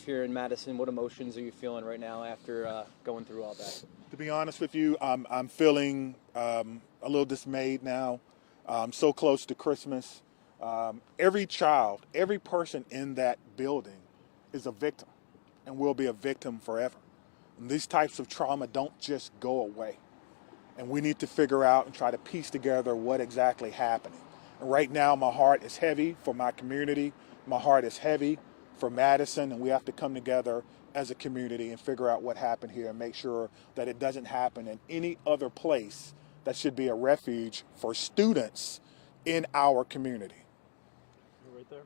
Here in Madison, what emotions are you feeling right now after going through all that? To be honest with you, I'm feeling a little dismayed now. So close to Christmas. Every child, every person in that building is a victim and will be a victim forever. And these types of trauma don't just go away. And we need to figure out and try to piece together what exactly happened. And right now, my heart is heavy for my community. My heart is heavy for Madison, and we have to come together as a community and figure out what happened here and make sure that it doesn't happen in any other place that should be a refuge for students in our community. Right there.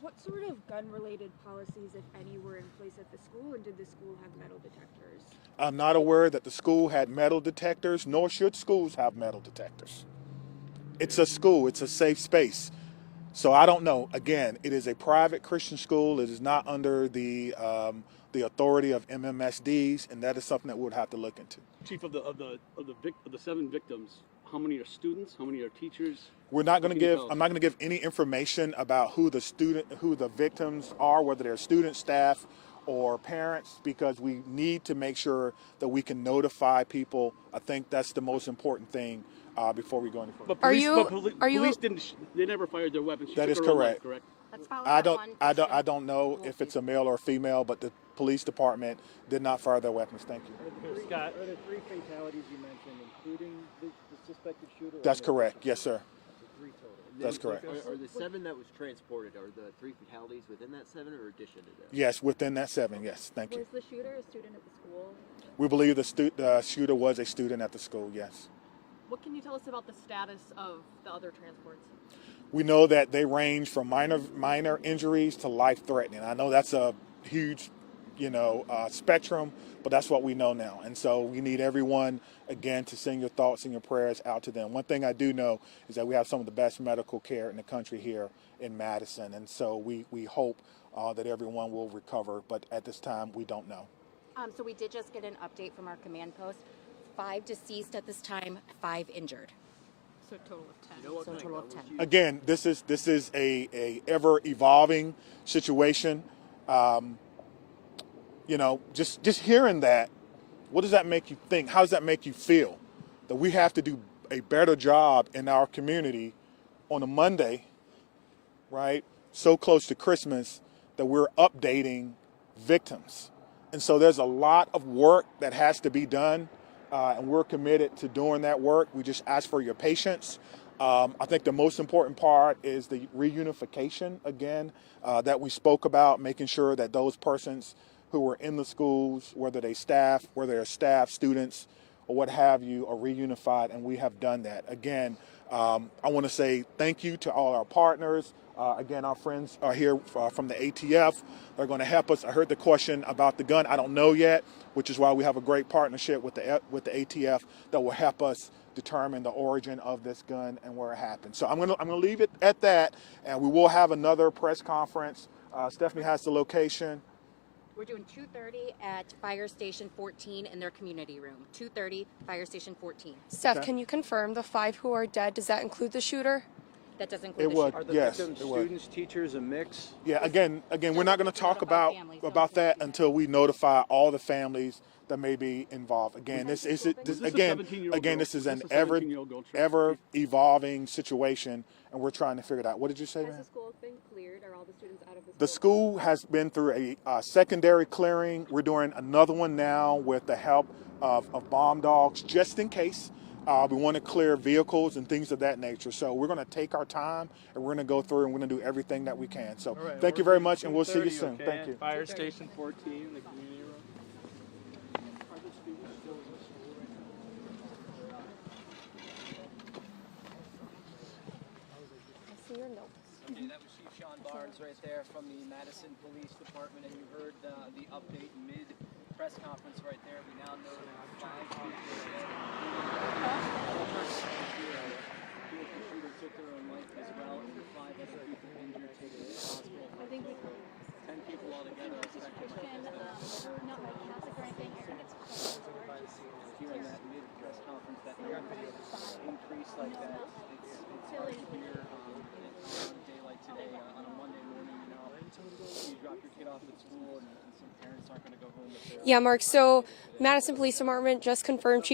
What sort of gun-related policies, if any, were in place at the school, and did the school have metal detectors? I'm not aware that the school had metal detectors, nor should schools have metal detectors. It's a school, it's a safe space. So I don't know. Again, it is a private Christian school. It is not under the authority of MMSDs, and that is something that we would have to look into. Chief, of the 7 victims, how many are students? How many are teachers? We're not going to give. I'm not going to give any information about who the victims are, whether they're students, staff, or parents, because we need to make sure that we can notify people. I think that's the most important thing before we go any further. But police didn't. They never fired their weapons. That is Her own life, correct. correct. Let's follow I that don't. one I don't. question. I don't know if it's a male or a female, but the police department did not fire their weapons. Thank you. Scott, are there 3 fatalities you mentioned, including the suspected shooter? That's correct. Yes, sir. So 3 total. That's correct. Are the 7 that was transported, are the 3 fatalities within that 7 or addition to that? Yes, within that 7. Yes, thank you. Was the shooter a student at the school? We believe the shooter was a student at the school. Yes. What can you tell us about the status of the other transports? We know that they range from minor injuries to life-threatening. I know that's a huge, spectrum, but that's what we know now. And so we need everyone, again, to send your thoughts and your prayers out to them. One thing I do know is that we have some of the best medical care in the country here in Madison. And so we hope that everyone will recover. But at this time, we don't know. So we did just get an update from our command post. 5 deceased at this time, 5 injured. So a total of 10. You know what So a kind of total gun of was 10. used? Again, this is a ever evolving situation. Just hearing that, what does that make you think? How does that make you feel? That we have to do a better job in our community on a Monday, right? So close to Christmas that we're updating victims. And so there's a lot of work that has to be done. And we're committed to doing that work. We just ask for your patience. I think the most important part is the reunification, again, that we spoke about, making sure that those persons who were in the schools, whether they're staff, students, or what have you, are reunified, and we have done that. Again, I want to say thank you to all our partners. Again, our friends are here from the ATF. They're going to help us. I heard the question about the gun. I don't know yet, which is why we have a great partnership with the ATF that will help us determine the origin of this gun and where it happened. So I'm gonna leave it at that, and we will have another press conference. Stephanie has the location. We're doing 2:30 at Fire Station 14 in their community room. 2:30, Fire Station 14. Steph, Okay. can you confirm the 5 who are dead? Does that include the shooter? That does include It the would. shooter. Are the Yes, victims it was. students, teachers, a mix? Yeah, again, we're not going to talk about families, though, that until we notify all the families that may be involved. Again, this is Was this a 17-year-old girl? this is Was an this a 17-year-old girl, Chief? ever evolving situation, and we're trying to figure it out. What did you say, Has man? the school been cleared? Are all the students out of the school? The school has been through a secondary clearing. We're doing another one now with the help of bomb dogs, just in case. We want to clear vehicles and things of that nature. So we're going to take our time, and we're going to go through, and we're going to do everything that we can. So thank you very much, and we'll see you soon. Thank you. Fire Station 14, the community room. Are the students still in the school right now? I see your notes. Okay, that was Chief Sean Barnes right there from the Madison Police Department, and you heard the update mid-press conference right there. We now know that 5 people are dead. Two of the shooters took their own life as well, and 5 other people injured taken to the hospital. I think we 10 people altogether affected by this. not like Catholic or anything. Hearing that mid-press conference, that increase like that, it's hard to hear on a day like today, on a Monday morning. You drop your kid off at school and Yeah, Mark. So Madison Police Department just confirmed,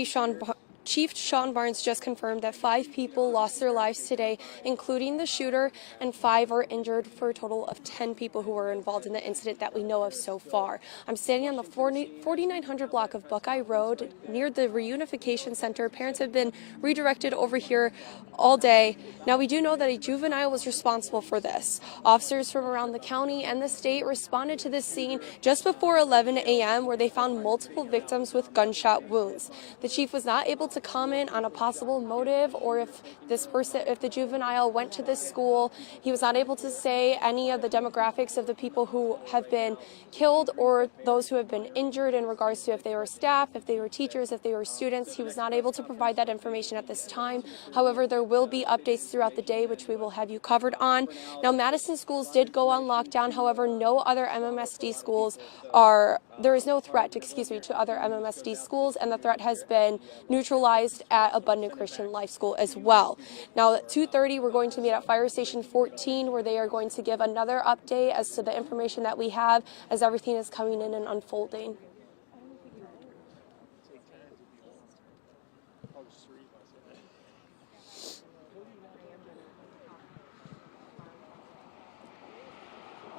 Chief Sean Barnes just confirmed that 5 people lost their lives today, including the shooter, and 5 are injured for a total of 10 people who were involved in the incident that we know of so far. I'm standing on the 4900 block of Buckeye Road near the Reunification Center. Parents have been redirected over here all day. Now, we do know that a juvenile was responsible for this. Officers from around the county and the state responded to this scene just before 11 a.m. where they found multiple victims with gunshot wounds. The chief was not able to comment on a possible motive or if the juvenile went to this school. He was not able to say any of the demographics of the people who have been killed or those who have been injured in regards to if they were staff, if they were teachers, if they were students. He was not able to provide that information at this time. However, there will be updates throughout the day, which we will have you covered on. Now, Madison schools did go on lockdown. However, no other MMSD schools there is no threat, to other MMSD schools, and the threat has been neutralized at Abundant Christian Life School as well. Now, at 2:30, we're going to meet at Fire Station 14, where they are going to give another update as to the information that we have as everything is coming in and unfolding.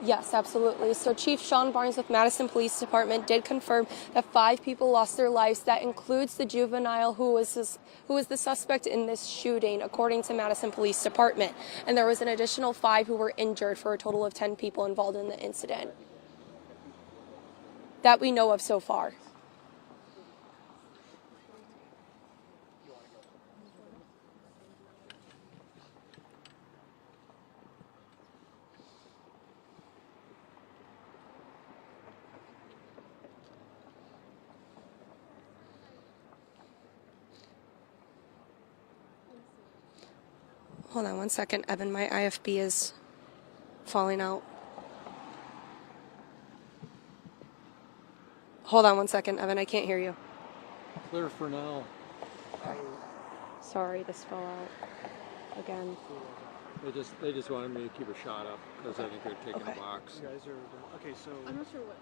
Yes, absolutely. So Chief Sean Barnes with Madison Police Department did confirm that 5 people lost their lives. That includes the juvenile who was the suspect in this shooting, according to Madison Police Department. And there was an additional 5 who were injured for a total of 10 people involved in the incident that we know of so far. Hold on one second, Evan. My IFB is falling out. Hold on one second, Evan. I can't hear you. Clear for now. Sorry, this fell out again. They just wanted me to keep a shot up because I think they're taking a box. You guys are okay. So I'm not sure what.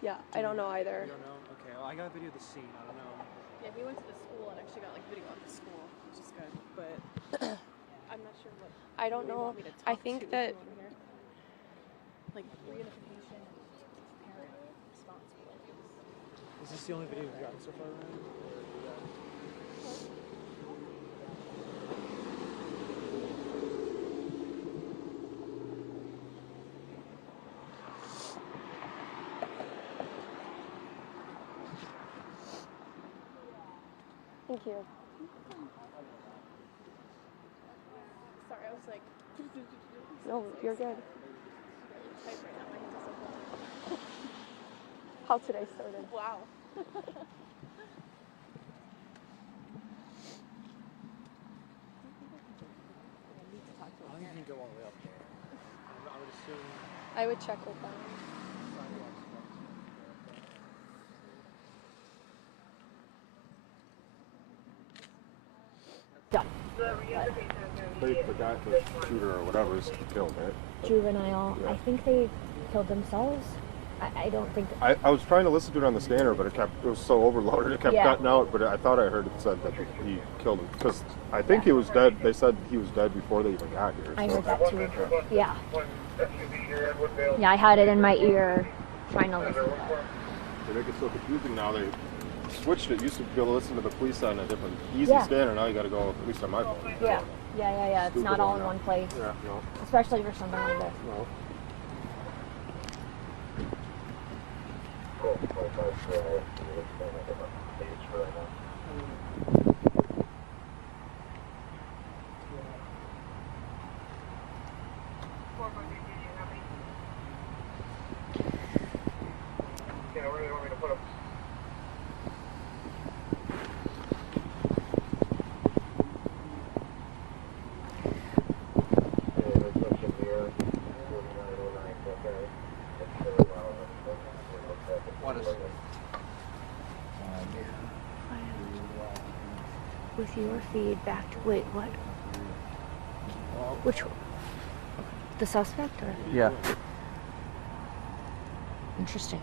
Yeah, I don't know either. You don't know? Okay. Well, I got a video of the scene. I don't know. Yeah, he went to the school and actually got like video of the school, which is good. But I'm not sure what. I don't know. I think that. Like reunification and parent responsibility. Is this the only video you've gotten so far, Ryan? Thank you. Sorry, I was like. No, you're good. Tight right now. My hands are so cold. How today started. Wow. I think you can go all the way up there. I would assume. I would check with them. The guy, the shooter or whatever, is killed, right? Juvenile. Yeah. I think they killed themselves. I don't think. I was trying to listen to it on the scanner, but it was so overloaded, it kept cutting out. But I thought I heard it said that he killed him because I think he was dead. They said he was dead before they even got here. I heard that too. Yeah. Yeah, I had it in my ear, trying to listen to that. They make it so confusing now. They switched it. You used to be able to listen to the police on a different easy scanner. Now you got to go, at least on my phone. Yeah. It's not all in one place. Yeah, no. Especially for something like this. No. With your feedback, wait, what? Which one? The suspect, or? Yeah. Interesting.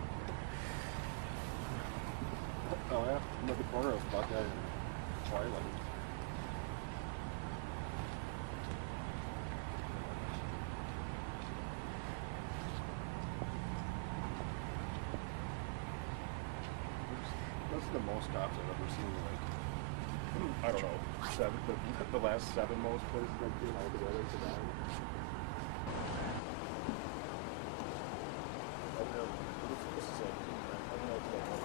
Oh yeah, I'm at the corner of Buckeye and Twilight. That's the most cops I've ever seen. Like, I don't know, the last 7 most places I've been all together today. This is like, I don't know if it's like my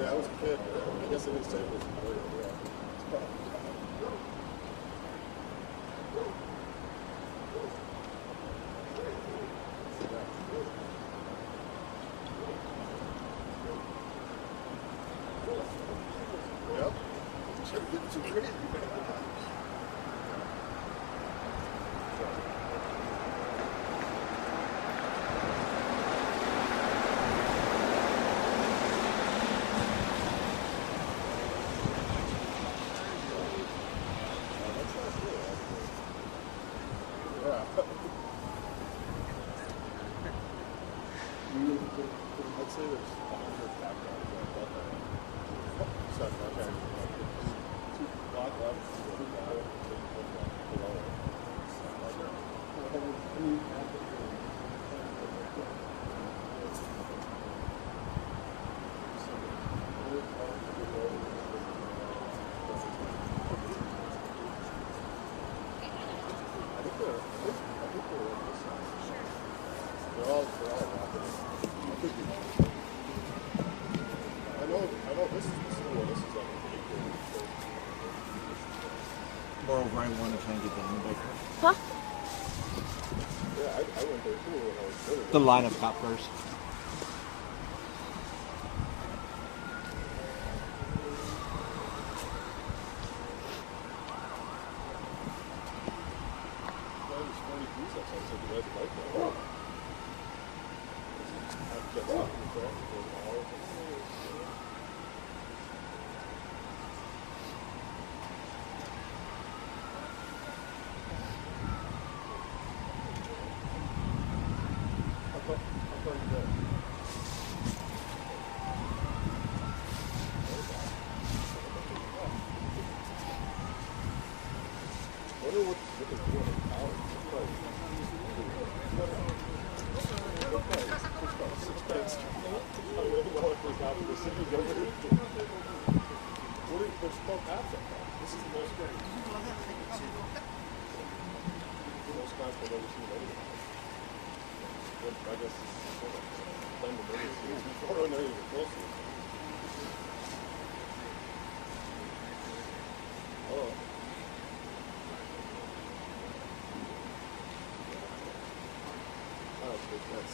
Yeah, I was a kid. I guess it is safe. Yep. Shouldn't get too crazy. I'd say there's 100 back down there. So, okay. 2 block left, 2 down, 2 below it. I think they're on this side. They're all happening. I know this is the school. This is like Moreover, I want to try and get the hamburger. Huh? yeah, I went there too when I was little. The line of coppers.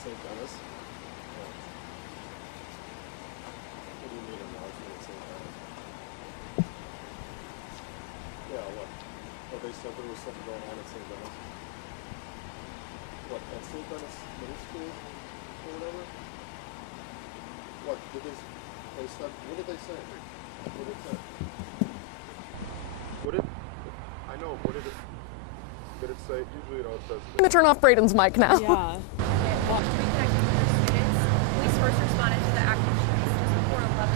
St. Dennis. What do you mean announcement at St. Dennis? Yeah, what? Oh, they said there was something going on at St. Dennis. What, at St. Dennis Middle School or whatever? What did they said? What did they say? What did it say? What did I know? What did it say? Usually, it says. I'm gonna turn off Braden's mic now. Yeah. To be connected with their students, police first responded to the active shooting just before 11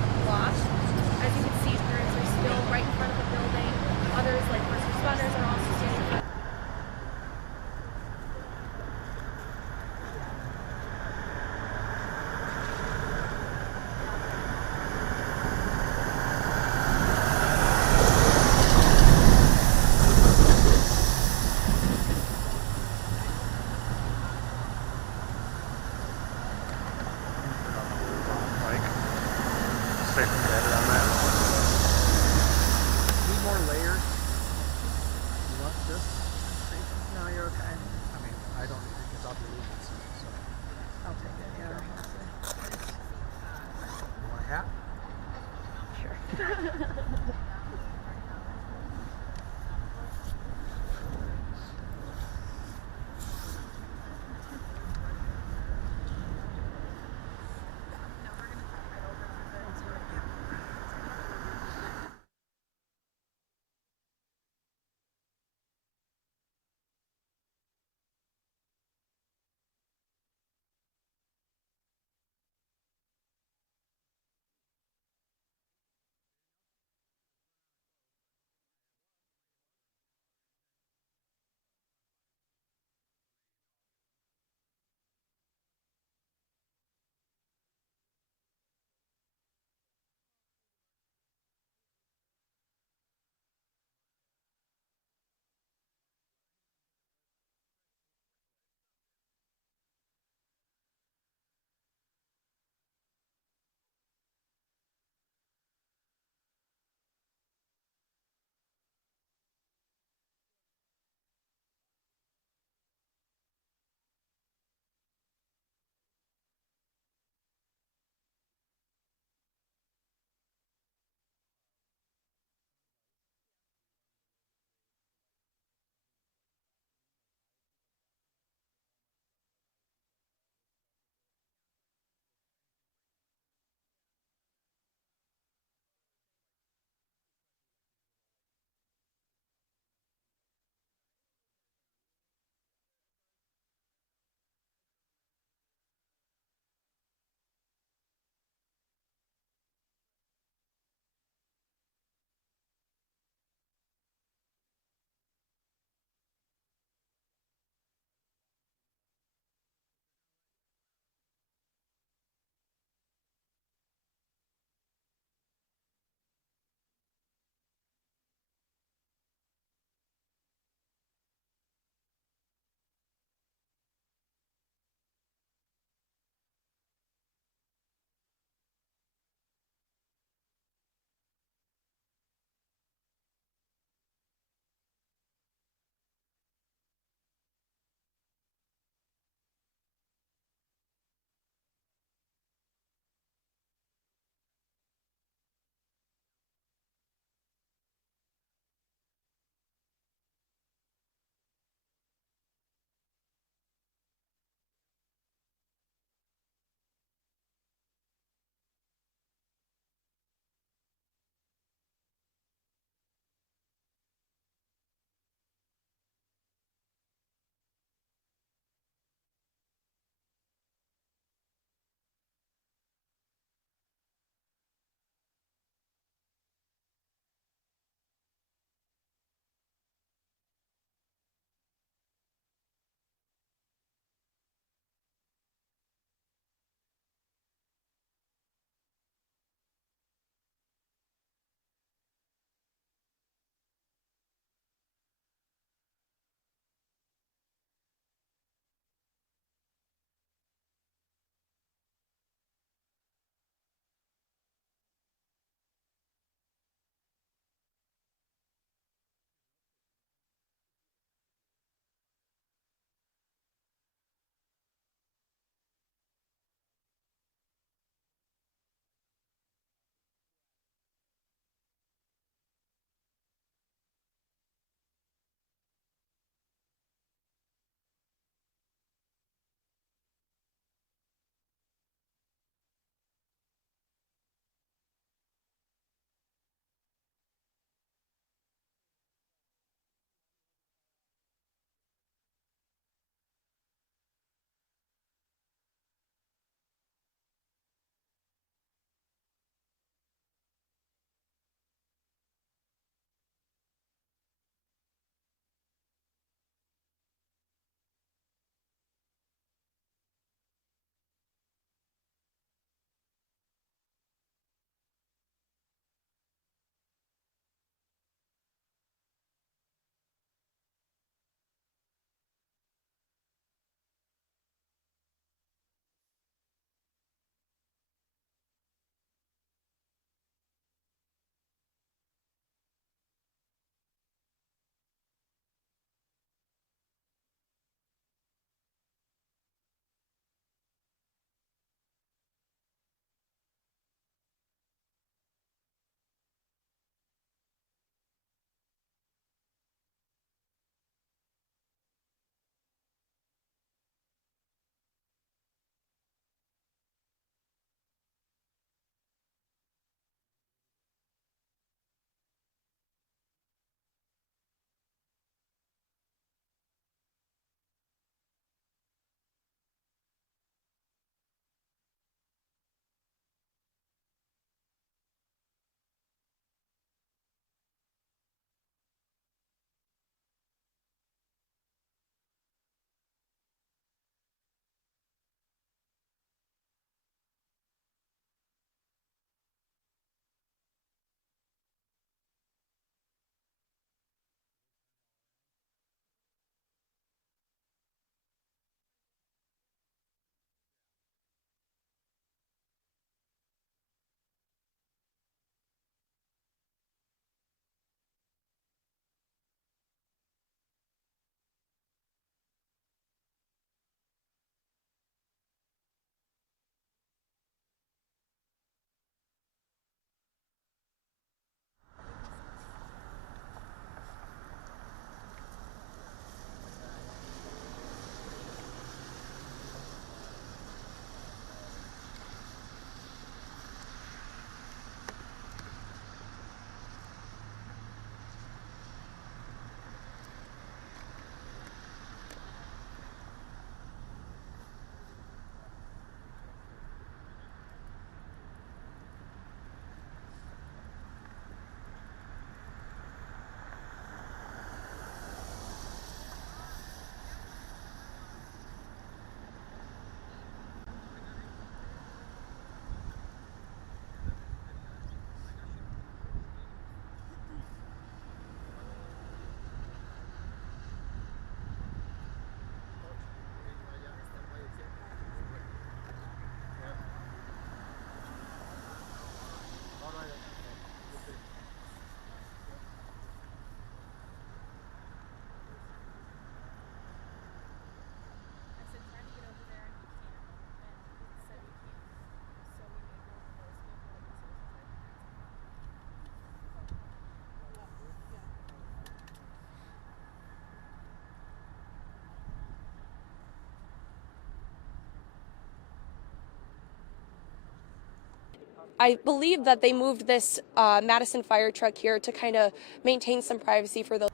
I believe that they moved this Madison fire truck here to kind of maintain some privacy for those.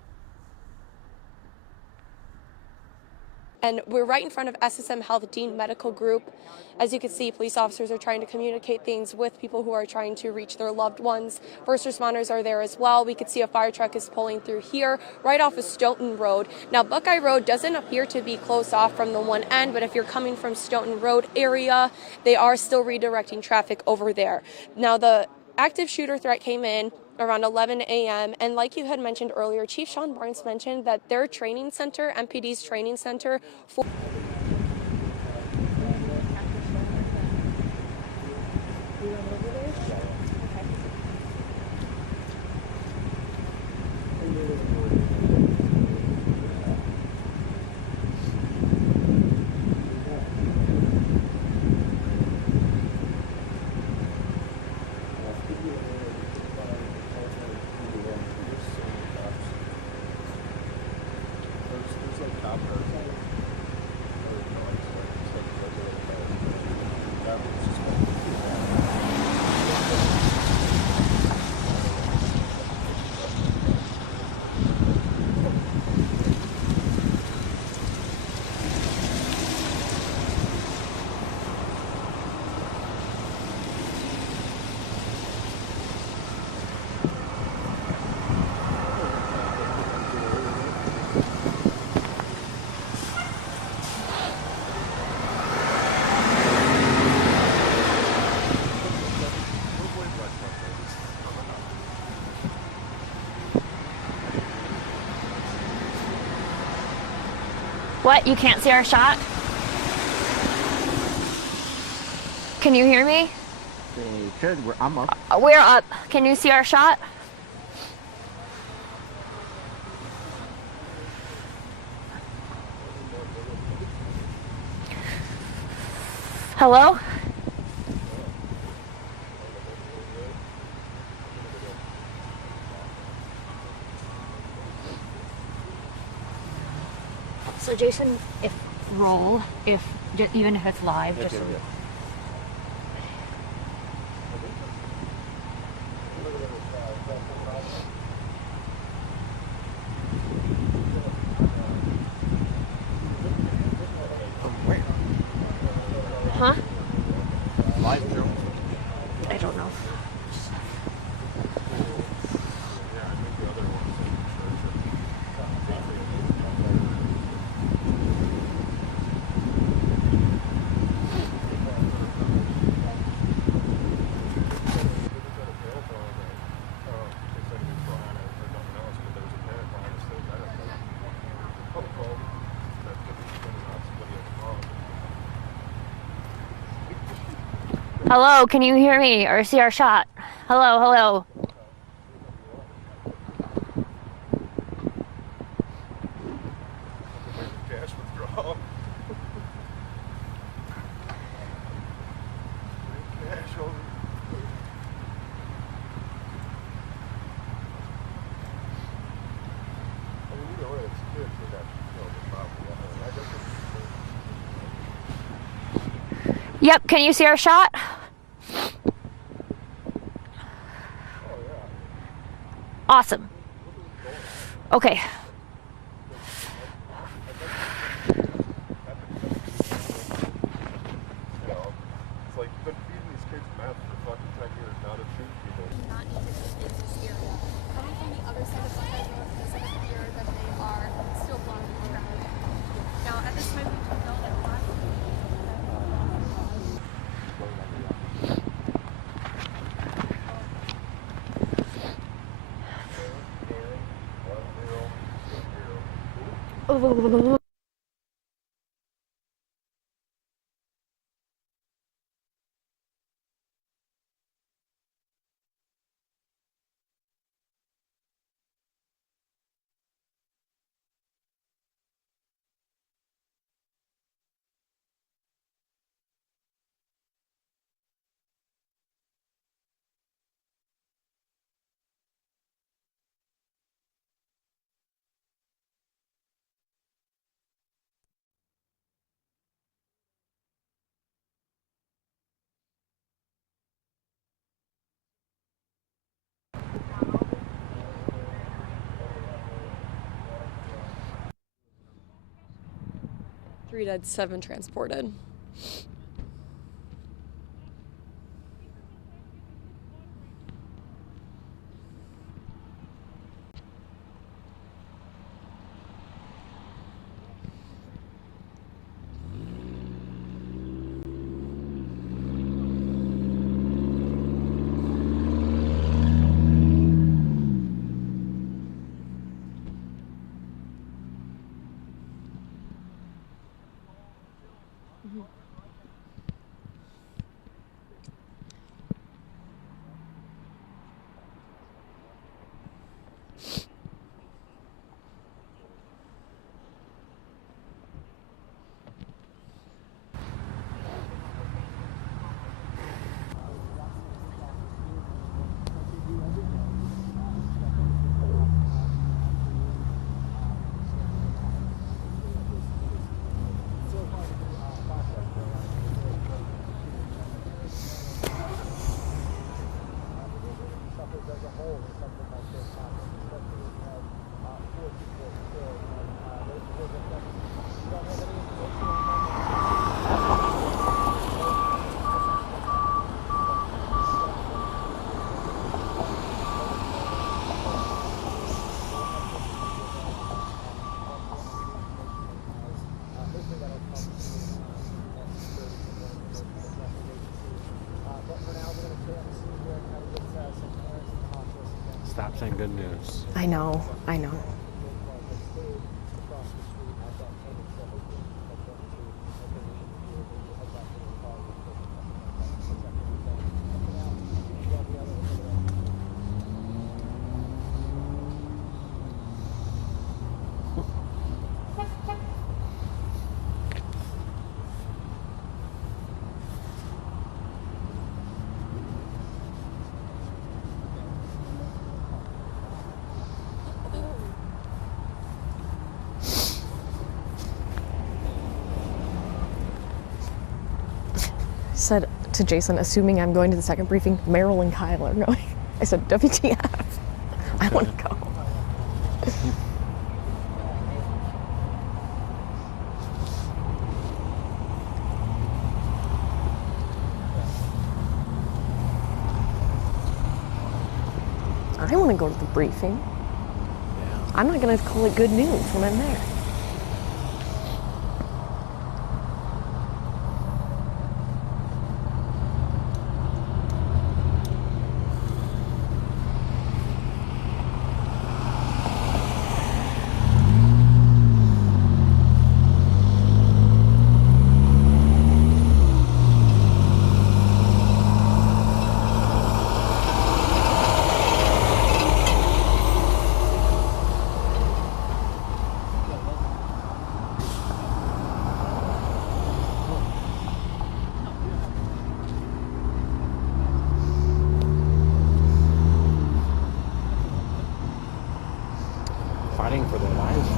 And we're right in front of SSM Health Dean Medical Group. As you can see, police officers are trying to communicate things with people who are trying to reach their loved ones. First responders are there as well. We could see a fire truck is pulling through here, right off of Stoughton Road. Now, Buckeye Road doesn't appear to be closed off from the one end, but if you're coming from Stoughton Road area, they are still redirecting traffic over there. Now, the active shooter threat came in around 11 a.m. And like you had mentioned earlier, Chief Sean Barnes mentioned that their training center, MPD's training center, for What? You can't see our shot? Can you hear me? They could. I'm up. We're up. Can you see our shot? Hello? So Jason, even if it's live, just. Huh? Live Joe. I don't know. Hello, can you hear me or see our shot? Hello, hello. Cash withdrawal. Cash over. I mean, either way, it's kids that got, the property. I guess it's... Yep, can you see our shot? Awesome. Okay. It's like been feeding these kids meth for fucking 10 years now to shoot people. not even in this area. Coming from the other side of Buckeye Road, does it appear that they are still blocking traffic. Now, at this time, we don't know that a lot of Oh. 3 dead, 7 transported. Stop saying good news. I know. Said to Jason, assuming I'm going to the second briefing, Meryl and Kyle are going. I said, WTF. I want to go. I want to go to the briefing. I'm not going to call it good news when I'm there. Fighting for their lives.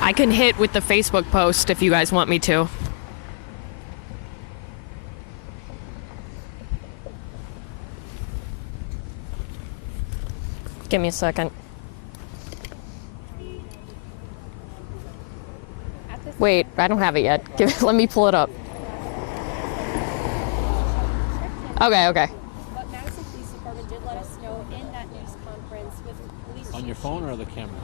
I can hit with the Facebook post if you guys want me to. Give me a second. Wait, I don't have it yet. Let me pull it up. Okay. But Madison Police Department did let us know in that news conference with police On your phone or the camera?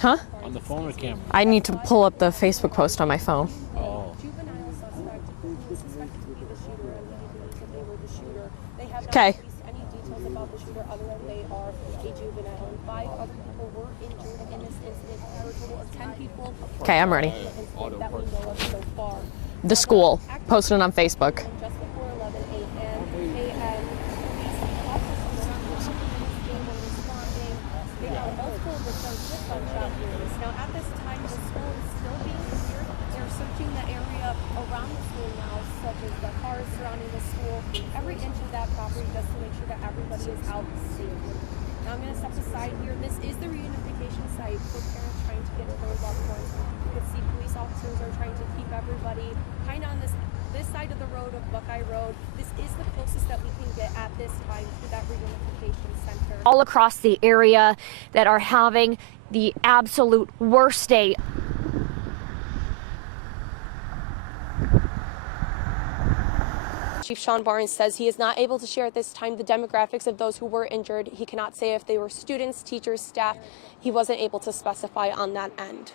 Huh? On the phone or camera? I need to pull up the Facebook post on my phone. Oh. Juvenile suspect who was suspected to be the shooter and we believe that they were the shooter. They have not Okay. released any details about the shooter other than they are a juvenile. And 5 other people were injured in this incident. For a total of 10 people. Okay, I'm ready. That we know of so far. The school posted on Facebook. And just before 11 a.m. police officers were responding. They are multiple of the gunshot wounds. Now, at this time, the school is still being cleared. They're searching the area around the school now, such as the cars surrounding the school, every inch of that property, just to make sure that everybody is out safely. Now I'm going to step aside here. This is the reunification site for parents trying to get their loved ones. You can see police officers are trying to keep everybody kind of on this side of the road of Buckeye Road. This is the closest that we can get at this time to that reunification center. All across the area that are having the absolute worst day. Chief Sean Barnes says he is not able to share at this time the demographics of those who were injured. He cannot say if they were students, teachers, staff. He wasn't able to specify on that end.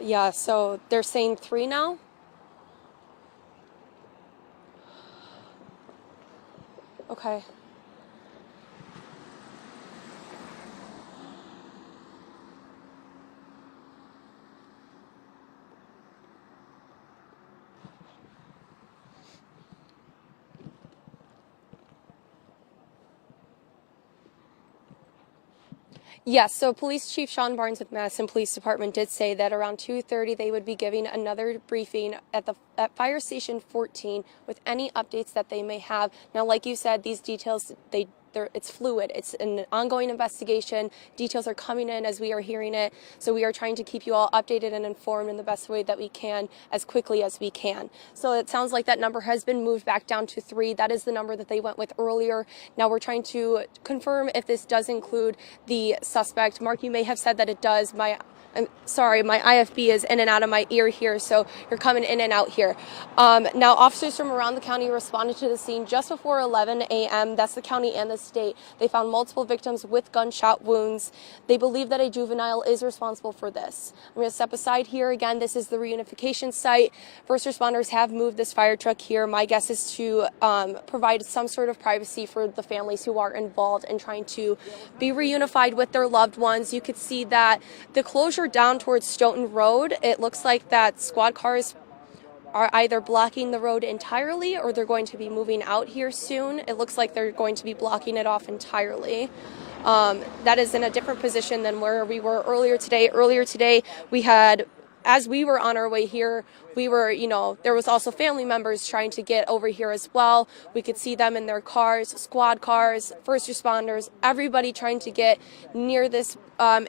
Yeah, so they're saying 3 now? Okay. Yes, so Police Chief Sean Barnes with Madison Police Department did say that around 2:30 they would be giving another briefing at Fire Station 14 with any updates that they may have. Now, like you said, these details, it's fluid. It's an ongoing investigation. Details are coming in as we are hearing it. So we are trying to keep you all updated and informed in the best way that we can as quickly as we can. So it sounds like that number has been moved back down to 3. That is the number that they went with earlier. Now we're trying to confirm if this does include the suspect. Mark, you may have said that it does. I'm sorry, my IFB is in and out of my ear here, so you're coming in and out here. Now, officers from around the county responded to the scene just before 11 a.m. That's the county and the state. They found multiple victims with gunshot wounds. They believe that a juvenile is responsible for this. I'm going to step aside here. Again, this is the reunification site. First responders have moved this fire truck here. My guess is to provide some sort of privacy for the families who are involved in trying to be reunified with their loved ones. You could see that the closure down towards Stoughton Road, it looks like that squad cars are either blocking the road entirely or they're going to be moving out here soon. It looks like they're going to be blocking it off entirely. That is in a different position than where we were earlier today. Earlier today, we had, as we were on our way here, there was also family members trying to get over here as well. We could see them in their cars, squad cars, first responders, everybody trying to get near this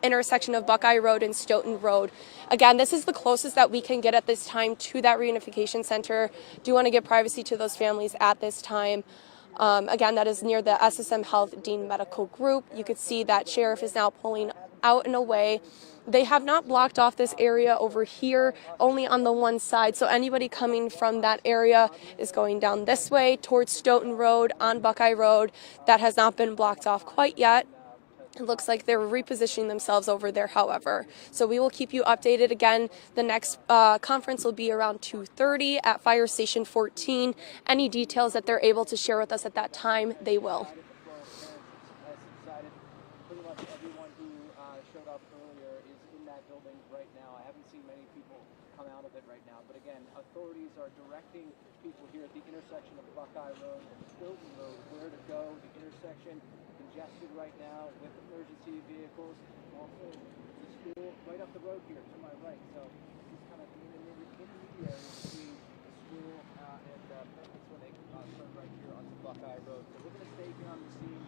intersection of Buckeye Road and Stoughton Road. Again, this is the closest that we can get at this time to that reunification center. Do want to give privacy to those families at this time. Again, that is near the SSM Health Dean Medical Group. You could see that sheriff is now pulling out and away. They have not blocked off this area over here, only on the one side. So anybody coming from that area is going down this way towards Stoughton Road on Buckeye Road. That has not been blocked off quite yet. It looks like they're repositioning themselves over there, however. So we will keep you updated. Again, the next conference will be around 2:30 at Fire Station 14. Any details that they're able to share with us at that time, they will. Pretty much everyone who showed up earlier is in that building right now. I haven't seen many people come out of it right now. But again, authorities are directing people here at the intersection of Buckeye Road and Stoughton Road where to go. The intersection congested right now with emergency vehicles. Also, the school right up the road here to my right. So this is kind of the intermediary between the school and that's when they turn right here onto Buckeye Road. So we're going to stay here on the scene.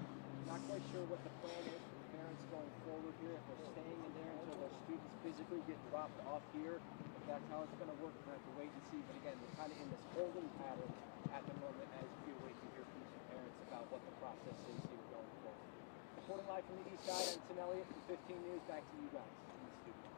Not quite sure what the plan is for the parents going forward here. If they're staying in there until their students physically get dropped off here. If that's how it's going to work, we're going to have to wait and see. But again, we're kind of in this holding pattern at the moment as we wait to hear from some parents about what the process is here going forward. Reporting live from the east side, I'm Tim Elliott from 15 News. Back to you guys in the studio.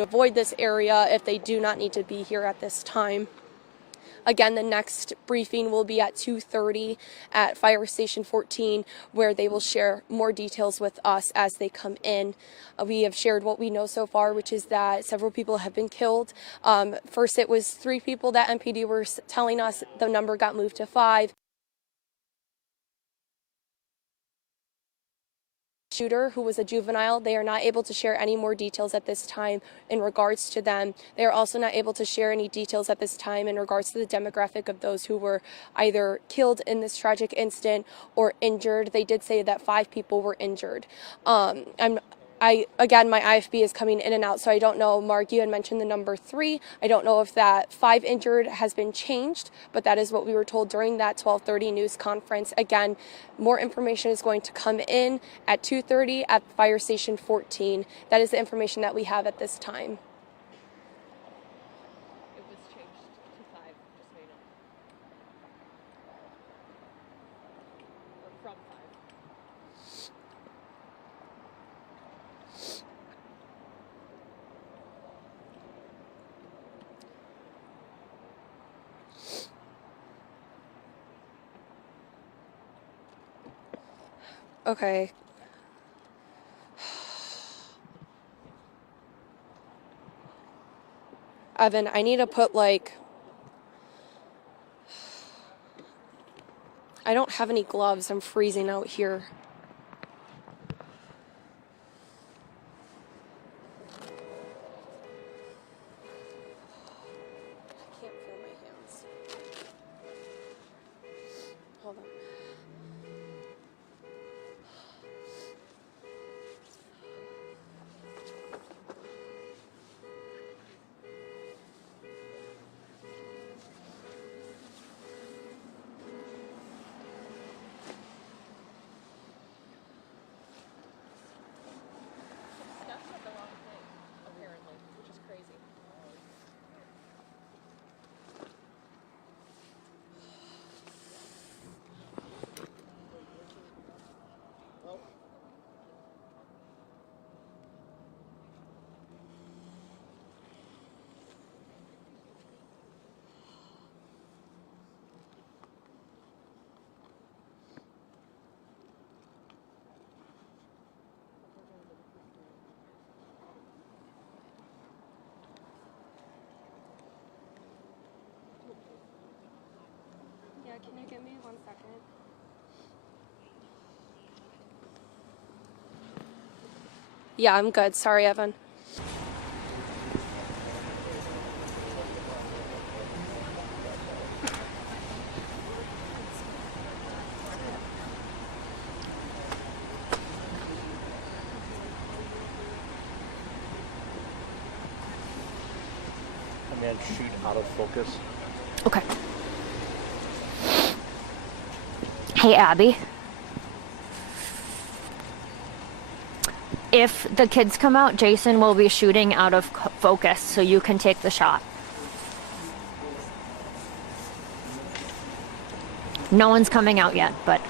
to avoid this area if they do not need to be here at this time. Again, the next briefing will be at 2:30 at Fire Station 14, where they will share more details with us as they come in. We have shared what we know so far, which is that several people have been killed. First, it was 3 people that MPD were telling us. The number got moved to 5. Shooter, who was a juvenile, they are not able to share any more details at this time in regards to them. They are also not able to share any details at this time in regards to the demographic of those who were either killed in this tragic incident or injured. They did say that 5 people were injured. Again, my IFB is coming in and out, so I don't know. Mark, you had mentioned the number 3. I don't know if that 5 injured has been changed, but that is what we were told during that 12:30 news conference. Again, more information is going to come in at 2:30 at Fire Station 14. That is the information that we have at this time. It was changed to 5, just so you know. Or from 5. Okay. Evan, I need to put I don't have any gloves. I'm freezing out here. I can't feel my hands. Hold on. Yeah, can you give me 1 second? Yeah, I'm good. Sorry, Evan. Command sheet out of focus. Okay. Hey, Abby. If the kids come out, Jason will be shooting out of focus, so you can take the shot. No one's coming out yet, but...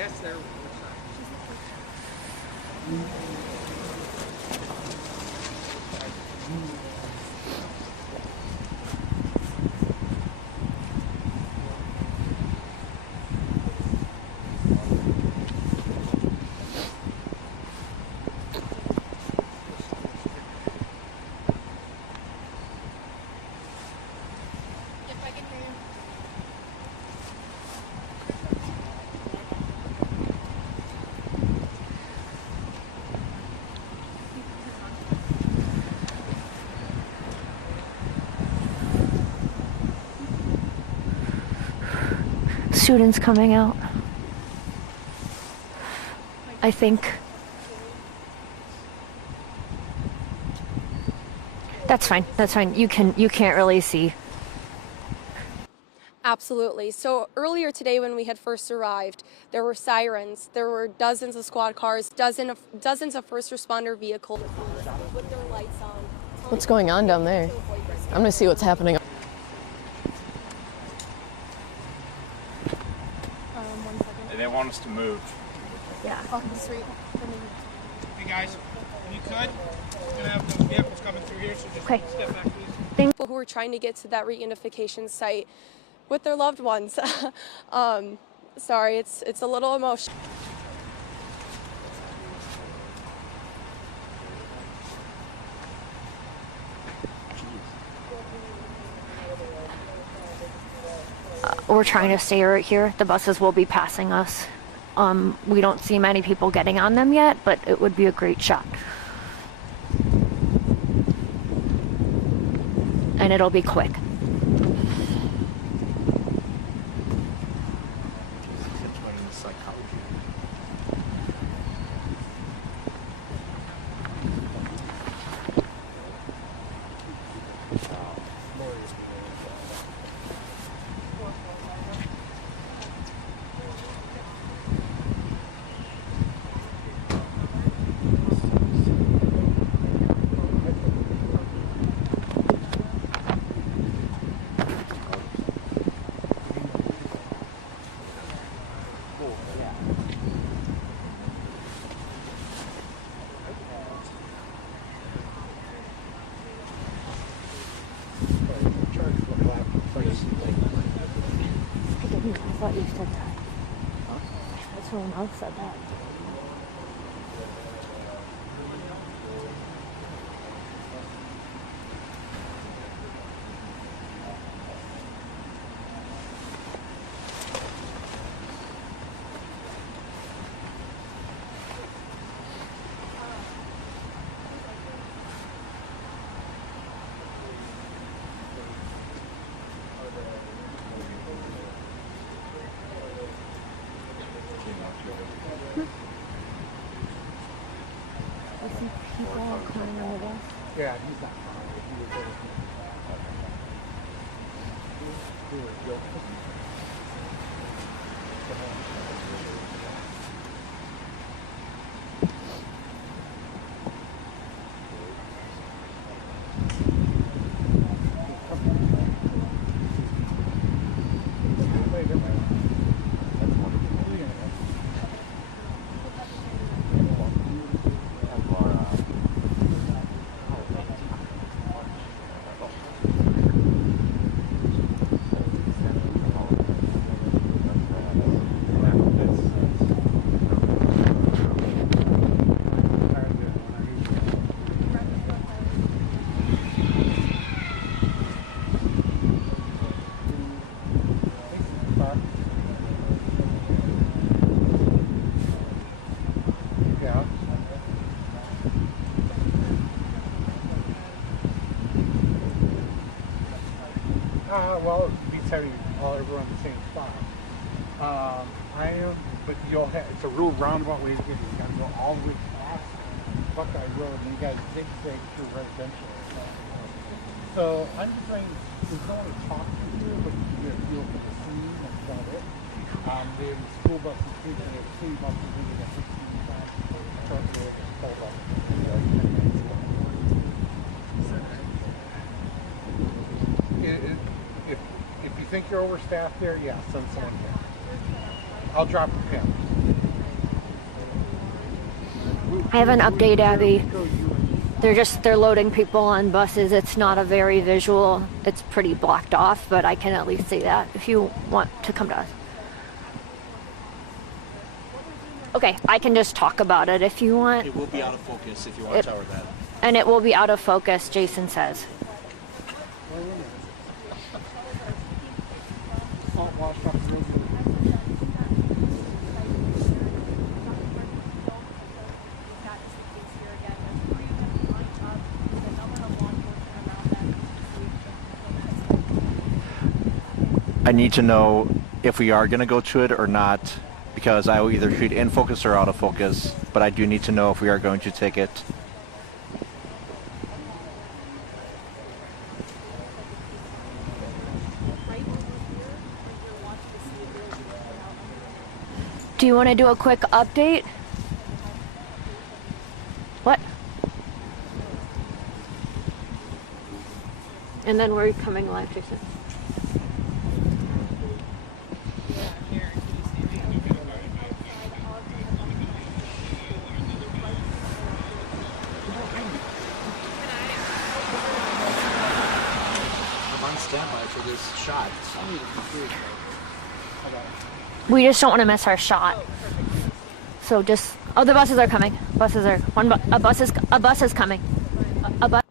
Ask their side. Students coming out. I think. That's fine. That's fine. You can't really see. Absolutely. So earlier today when we had first arrived, there were sirens, there were dozens of squad cars, dozens of first responder vehicles with their lights on. What's going on down there? I'm gonna see what's happening. They want us to move. Yeah. Oh, sweet. Hey guys, when you could, we're gonna have those vehicles coming through here, so just step back, please. People who were trying to get to that reunification site with their loved ones. Sorry, it's a little emotional. We're trying to stay right here. The buses will be passing us. We don't see many people getting on them yet, but it would be a great shot. And it'll be quick. I thought you said that. Huh? Someone else said that. I see people climbing on the bus. Yeah, he's not fine. He was well, it beats having all everyone in the same spot. I am, but it's a real roundabout way to get it. You gotta go all the way past Buckeye Road, and you gotta zigzag through residential. So I'm just saying, there's no one to talk to here, but you get a feel for the scene. That's about it. They have school buses too, so they have city buses, and they got 16 times. So they just pulled up. If you think you're overstaffed there, yeah, send someone here. I'll drop a pin. I have an update, Abby. They're loading people on buses. It's not a very visual. It's pretty blocked off, but I can at least see that if you want to come to us. Okay, I can just talk about it if you want. It will be out of focus if you want to tell her that. And it will be out of focus, Jason says. Salt washed off the road. I need to know if we are going to go to it or not, because I will either shoot in focus or out of focus, but I do need to know if we are going to take it. Do you want to do a quick update? What? And then we're coming live, Jason. I'm on standby for this shot. We just don't want to miss our shot. So just, oh, the buses are coming. Buses are, a bus is coming. A bus.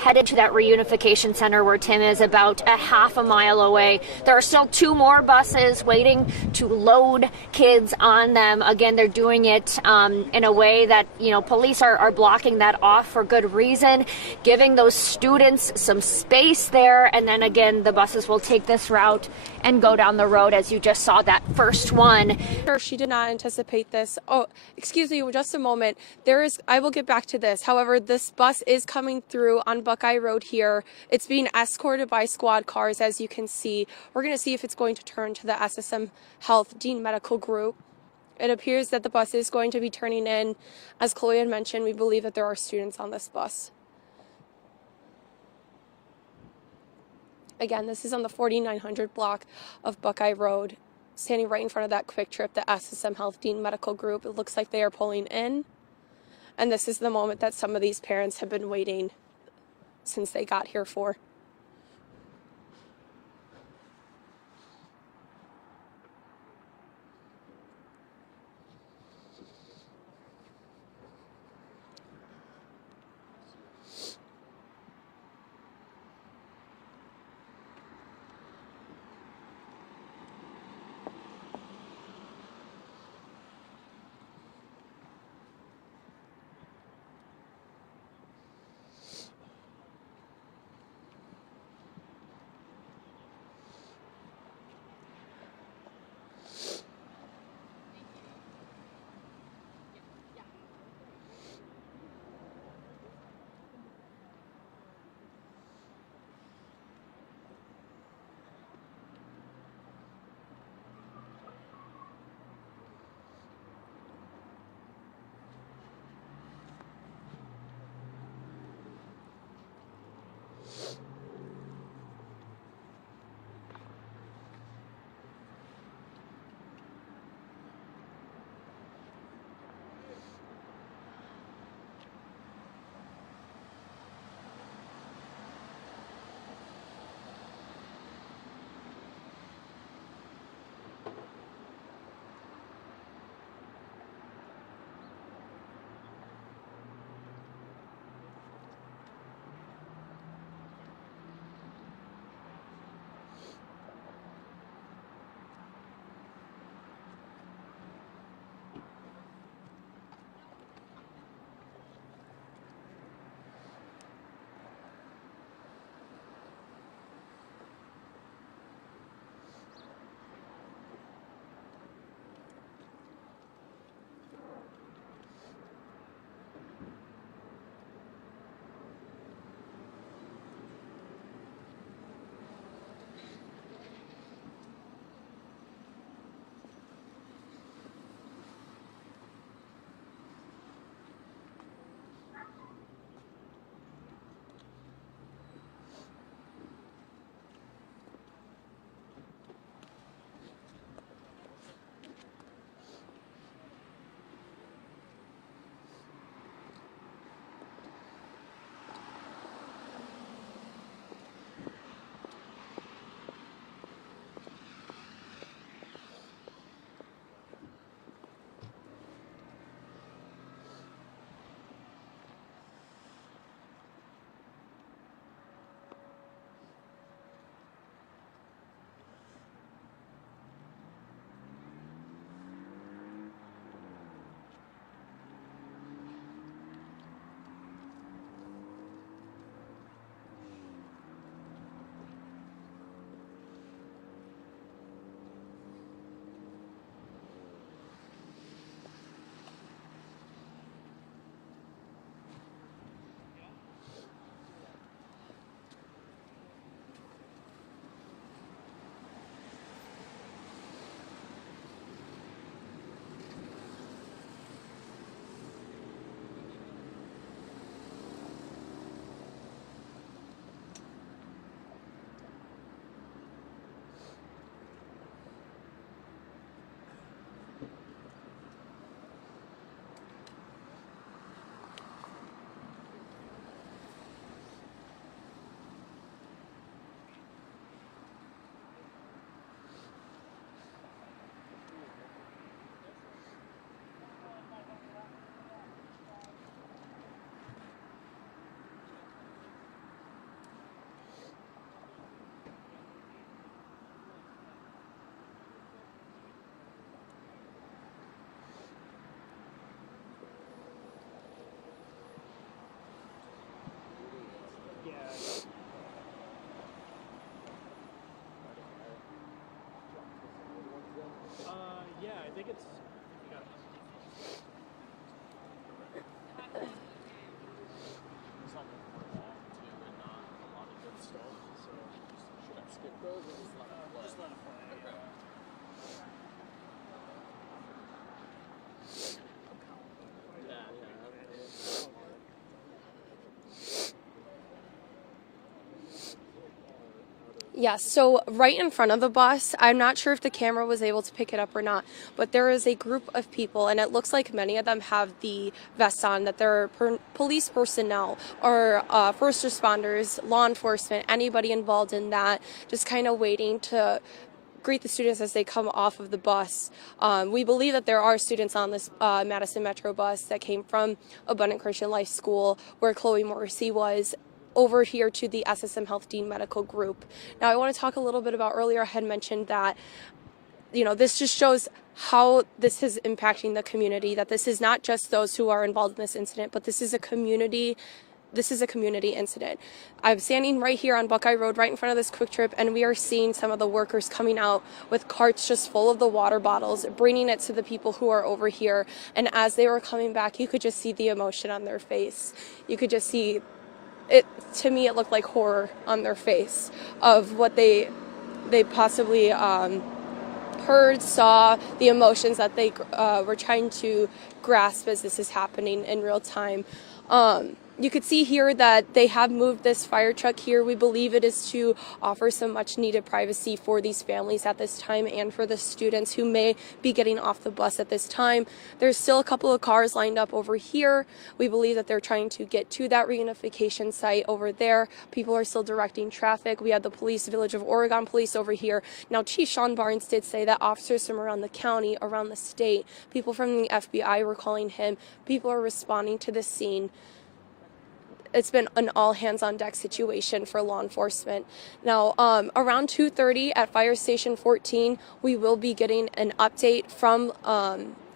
Headed to that reunification center where Tim is, about a half a mile away. There are still 2 more buses waiting to load kids on them. Again, they're doing it in a way that, you know, police are blocking that off for good reason, giving those students some space there. And then again, the buses will take this route and go down the road, as you just saw that first one. She did not anticipate this. Oh, excuse me, just a moment. I will get back to this. However, this bus is coming through on Buckeye Road here. It's being escorted by squad cars, as you can see. We're going to see if it's going to turn to the SSM Health Dean Medical Group. It appears that the bus is going to be turning in. As Chloe had mentioned, we believe that there are students on this bus. Again, this is on the 4900 block of Buckeye Road, standing right in front of that Quick Trip, the SSM Health Dean Medical Group. It looks like they are pulling in. And this is the moment that some of these parents have been waiting since they got here for. Yes, so right in front of the bus, I'm not sure if the camera was able to pick it up or not, but there is a group of people, and it looks like many of them have the vests on, that they're police personnel or first responders, law enforcement, anybody involved in that, just kind of waiting to greet the students as they come off of the bus. We believe that there are students on this Madison Metro bus that came from Abundant Christian Life School, where Chloe Morrissey was, over here to the SSM Health Dean Medical Group. Now, I want to talk a little bit about, earlier I had mentioned that, you know, this just shows how this is impacting the community, that this is not just those who are involved in this incident, but this is a community incident. I'm standing right here on Buckeye Road, right in front of this Quick Trip, and we are seeing some of the workers coming out with carts just full of the water bottles, bringing it to the people who are over here. And as they were coming back, you could just see the emotion on their face. You could just see it. To me, it looked like horror on their face of what they possibly heard, saw, the emotions that they were trying to grasp as this is happening in real time. You could see here that they have moved this fire truck here. We believe it is to offer some much needed privacy for these families at this time and for the students who may be getting off the bus at this time. There's still a couple of cars lined up over here. We believe that they're trying to get to that reunification site over there. People are still directing traffic. We have the police, Village of Oregon police over here. Now, Chief Sean Barnes did say that officers from around the county, around the state, people from the FBI were calling him. People are responding to this scene. It's been an all-hands-on-deck situation for law enforcement. Now, around 2:30 at Fire Station 14, we will be getting an update from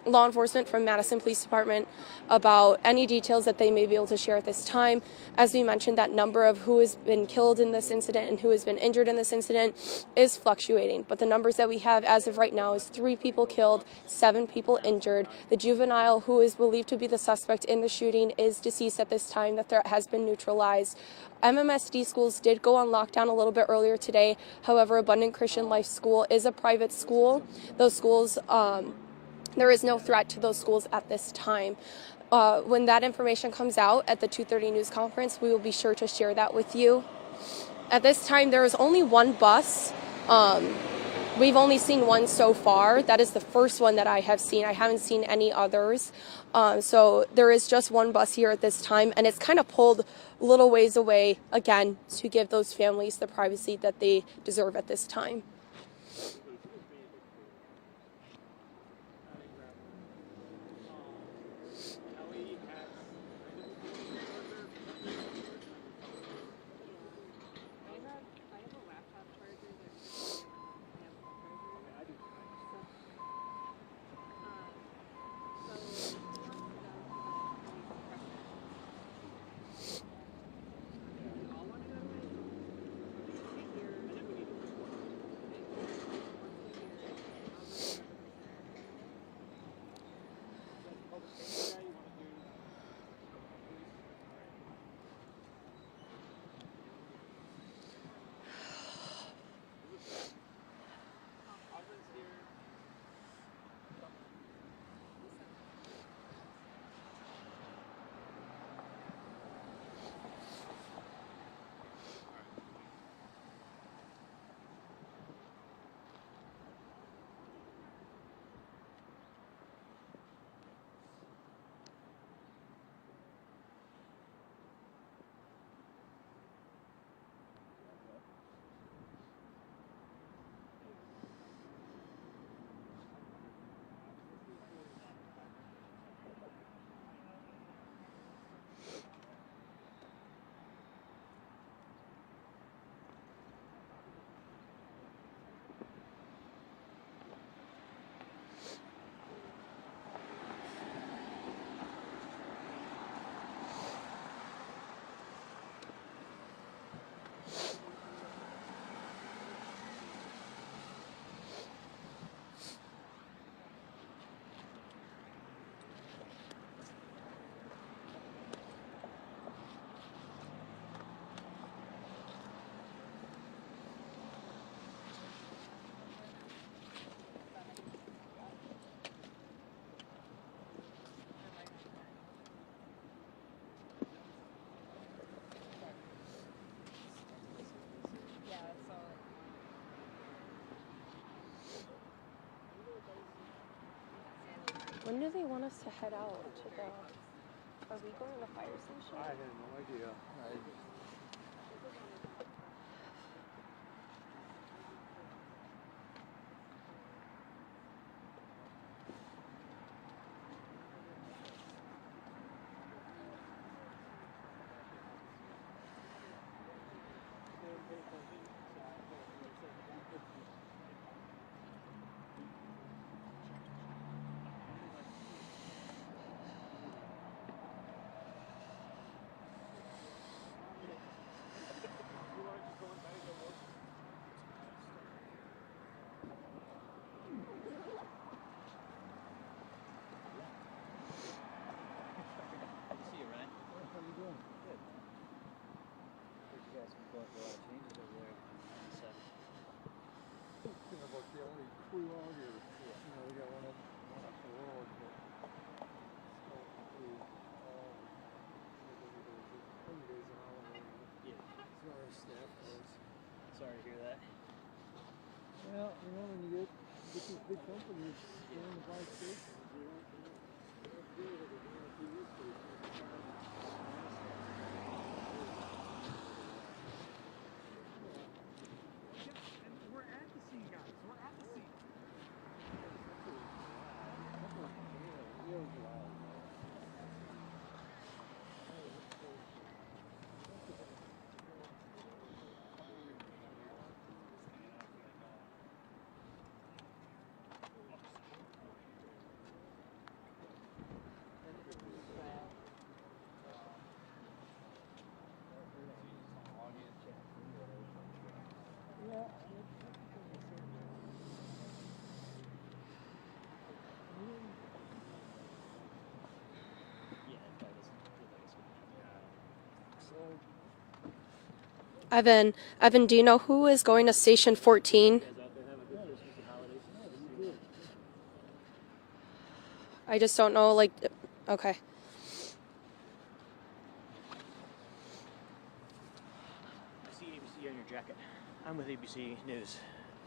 law enforcement from Madison Police Department about any details that they may be able to share at this time. As we mentioned, that number of who has been killed in this incident and who has been injured in this incident is fluctuating. But the numbers that we have as of right now is 3 people killed, 7 people injured. The juvenile who is believed to be the suspect in the shooting is deceased at this time. The threat has been neutralized. MMSD schools did go on lockdown a little bit earlier today. However, Abundant Christian Life School is a private school. Those schools, there is no threat to those schools at this time. When that information comes out at the 2:30 news conference, we will be sure to share that with you. At this time, there is only one bus. We've only seen one so far. That is the first one that I have seen. I haven't seen any others. So there is just one bus here at this time, and it's kind of pulled a little ways away, again, to give those families the privacy that they deserve at this time. When do they want us to head out to the? Are we going to the fire station? I have no idea. Sorry to hear that. Well, you know, when you get these big companies going to buy stations, you don't do it at a TV station. We're at the scene, guys. We're at the scene. Evan, do you know who is going to Station 14? I just don't know, like, okay. I see ABC on your jacket. I'm with ABC News.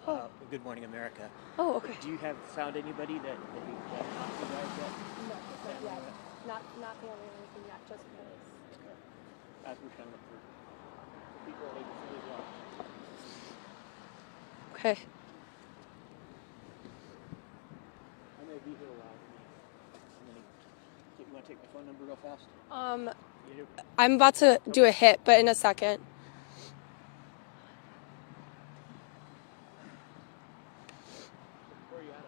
Oh. Good Morning America. Oh, okay. Do you have found anybody that you talked to guys yet? No, not yet. Not family or anything yet, just police. As we're trying to look for people at ABC as well. Okay. I may be here a while. You want to take my phone number real fast? I'm about to do a hit, but in a second. Where are you at?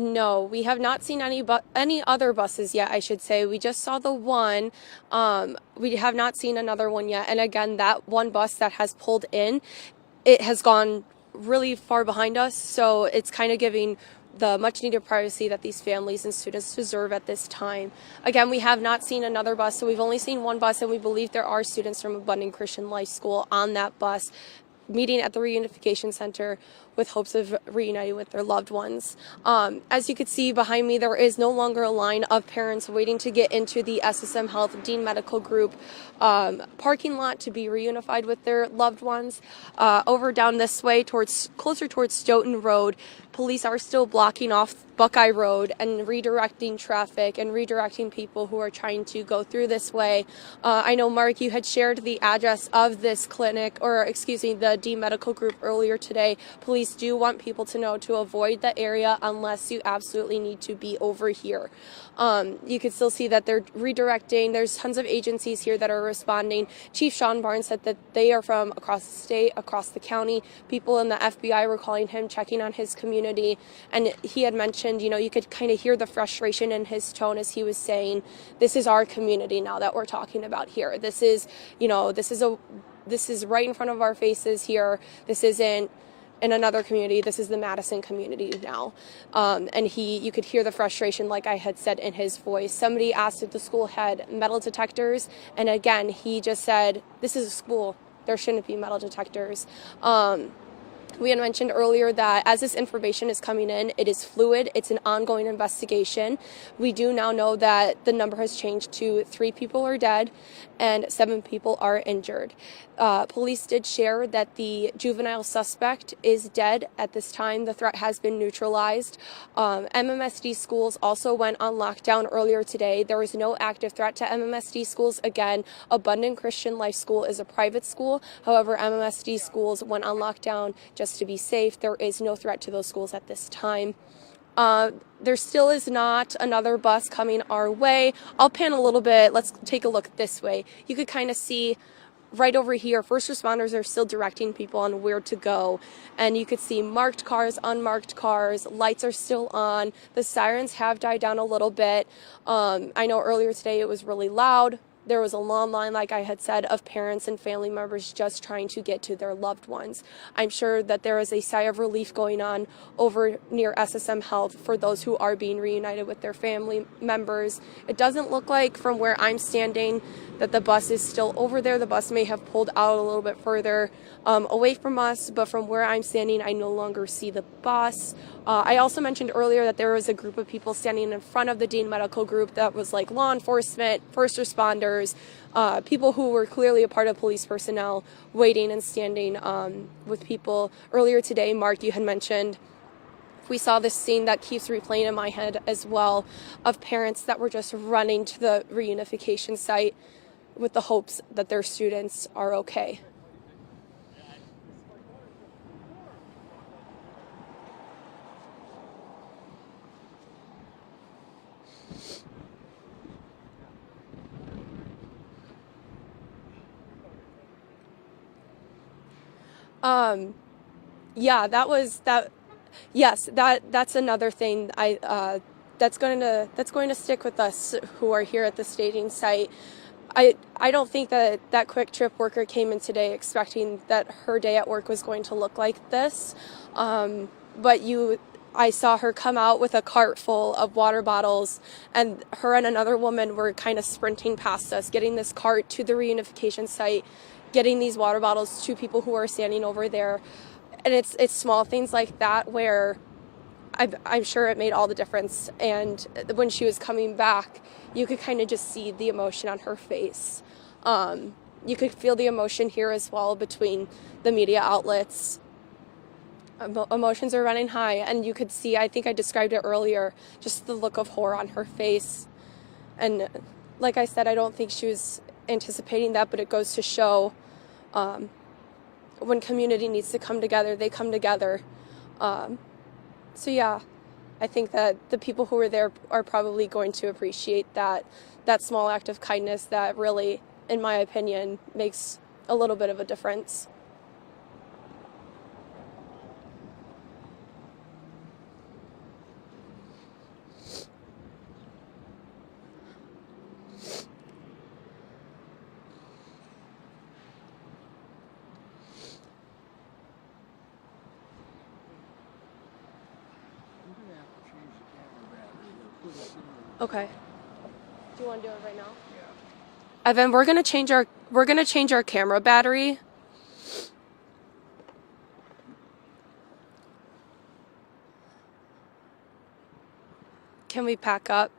No, we have not seen any other buses yet, I should say. We just saw the one. We have not seen another one yet. And again, that one bus that has pulled in, it has gone really far behind us. So it's kind of giving the much needed privacy that these families and students deserve at this time. Again, we have not seen another bus. So we've only seen one bus, and we believe there are students from Abundant Christian Life School on that bus, meeting at the Reunification Center with hopes of reuniting with their loved ones. As you can see behind me, there is no longer a line of parents waiting to get into the SSM Health Dean Medical Group parking lot to be reunified with their loved ones. Over down this way, closer towards Stoughton Road, police are still blocking off Buckeye Road and redirecting traffic and redirecting people who are trying to go through this way. I know, Mark, you had shared the address of this clinic, or excuse me, the Dean Medical Group earlier today. Police police do want people to know to avoid the area unless you absolutely need to be over here. You can still see that they're redirecting. There's tons of agencies here that are responding. Chief Sean Barnes said that they are from across the state, across the county. People in the FBI were calling him, checking on his community. And he had mentioned, you know, you could kind of hear the frustration in his tone as he was saying, this is our community now that we're talking about here. This is, you know, this is right in front of our faces here. This isn't in another community. This is the Madison community now. And you could hear the frustration, like I had said, in his voice. Somebody asked if the school had metal detectors, and again, he just said, this is a school. There shouldn't be metal detectors. We had mentioned earlier that as this information is coming in, it is fluid. It's an ongoing investigation. We do now know that the number has changed to 3 people are dead and 7 people are injured. Police did share that the juvenile suspect is dead at this time. The threat has been neutralized. MMSD schools also went on lockdown earlier today. There is no active threat to MMSD schools. Again, Abundant Christian Life School is a private school. However, MMSD schools went on lockdown just to be safe. There is no threat to those schools at this time. There still is not another bus coming our way. I'll pan a little bit. Let's take a look this way. You could kind of see right over here, first responders are still directing people on where to go. And you could see marked cars, unmarked cars, lights are still on. The sirens have died down a little bit. I know earlier today it was really loud. There was a long line, like I had said, of parents and family members just trying to get to their loved ones. I'm sure that there is a sigh of relief going on over near SSM Health for those who are being reunited with their family members. It doesn't look like, from where I'm standing, that the bus is still over there. The bus may have pulled out a little bit further away from us, but from where I'm standing, I no longer see the bus. I also mentioned earlier that there was a group of people standing in front of the Dean Medical Group that was like law enforcement, first responders, people who were clearly a part of police personnel waiting and standing with people. Earlier today, Mark, you had mentioned we saw this scene that keeps replaying in my head as well of parents that were just running to the reunification site with the hopes that their students are okay. Yeah, that's another thing that's going to stick with us who are here at the staging site. I don't think that quick trip worker came in today expecting that her day at work was going to look like this. But I saw her come out with a cart full of water bottles, and her and another woman were kind of sprinting past us, getting this cart to the reunification site, getting these water bottles to people who are standing over there. And it's small things like that where I'm sure it made all the difference. And when she was coming back, you could kind of just see the emotion on her face. You could feel the emotion here as well between the media outlets. Emotions are running high, and you could see, I think I described it earlier, just the look of horror on her face. And like I said, I don't think she was anticipating that, but it goes to show when community needs to come together, they come together. So yeah, I think that the people who were there are probably going to appreciate that small act of kindness that really, in my opinion, makes a little bit of a difference. Okay. Do you want to do it right now? Yeah. Evan, we're gonna change our camera battery. Can we pack up?